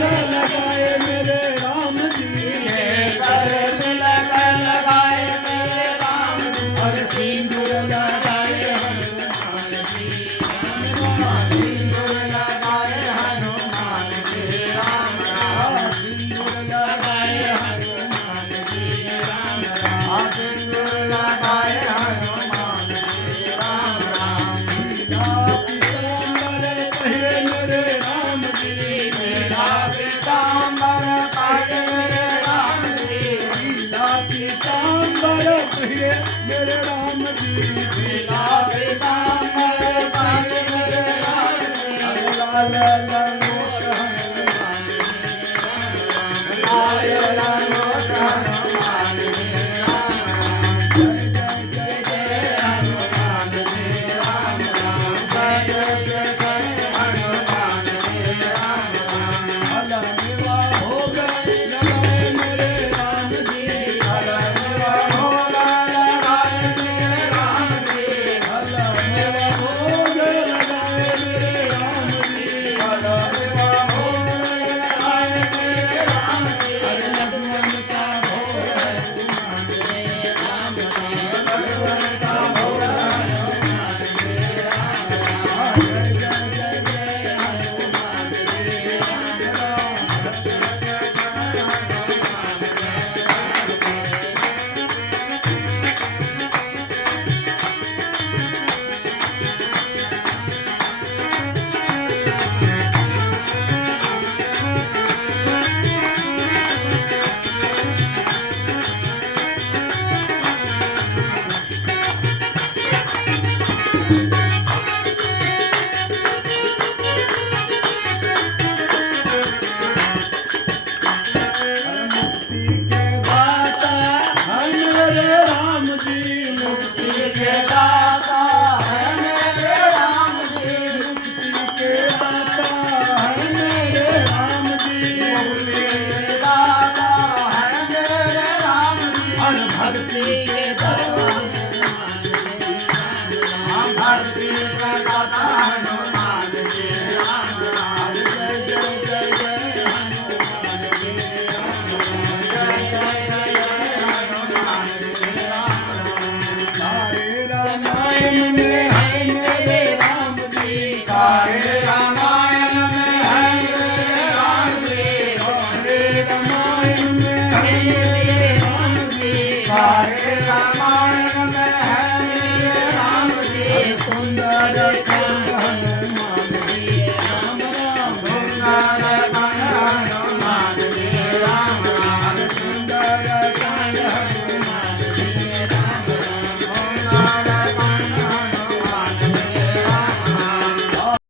लगाए मेरे राम जी कर तिलक लगाए मेरे राम और सिंदूर लगाए हनुमान जी सिंदूर लगाए हनुमान जी राम राम सिंदूर लगाए हनुमान जी राम राम सिंदूर लगाए हनुमान जी राम राम पीताम्बर पहरे मेरे राम जी मेरा पीताम्बर पहरे मेरे राम जी पीताम्बर पहरे मेरे राम जी मेरा पीताम्बर पहरे मेरे राम जी लाल लाल लाल लाल हनुमान जी राम राम जय जय हनुमान जी राम राम जय जय हनुमान जी राम राम हलवा हो गए लगाए मेरे राम जी हलवा भोला लगाए मेरे राम जी हलवा हो गए लगाए मेरे राम जी हलवा भोला लगाए मेरे राम जी लक्ष्मण का भोग है हनुमान जी राम राम लक्ष्मण का भोग हनुमान जी राम राम जय जय जय जय हनुमान जी राम राम